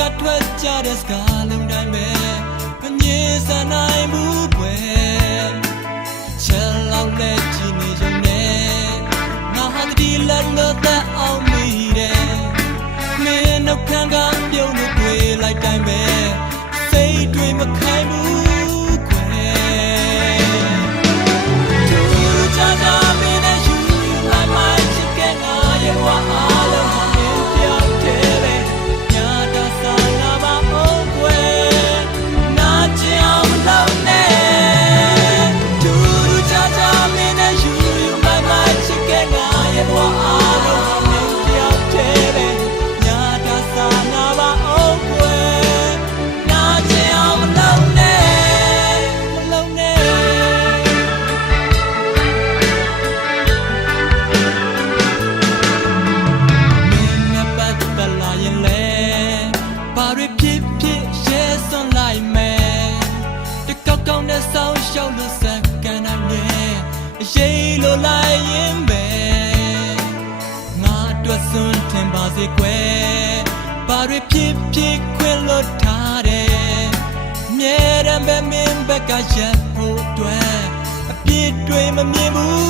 တဲ့စကားလုံးတိုင်းပဲမငြင်းဆန်နိုင်ဘူးကွယ်ချက်လောက်လက်ကြည့်နေရုံနဲ့ငါဟာတတိလက်လို့သက်အောင်မိတယ်မင်းနှုတ်ခမ်းကပြုံးလို့တွေ့လိုက်တိုင်းပဲစိတ်တွေမခိုင် တွေဖြစ်ဖြစ်ရဲစွန်လိုက်မယ်တကောက်ကောက်နဲ့ဆောင်းရှောက်လို့စက္ကန်နိုင်ရဲ့အရေးလိုလိုက်ရင်ပဲငါအတွက်စွန့်ထင်ပါစေကွယ်ဘာတွေဖြစ်ဖြစ်ခွင့်လွတ်ထားတယ်မြဲတမ်းပဲမင်းဘက်ကရက်ဖို့အတွက်အပြစ်တွေမမြင်ဘူး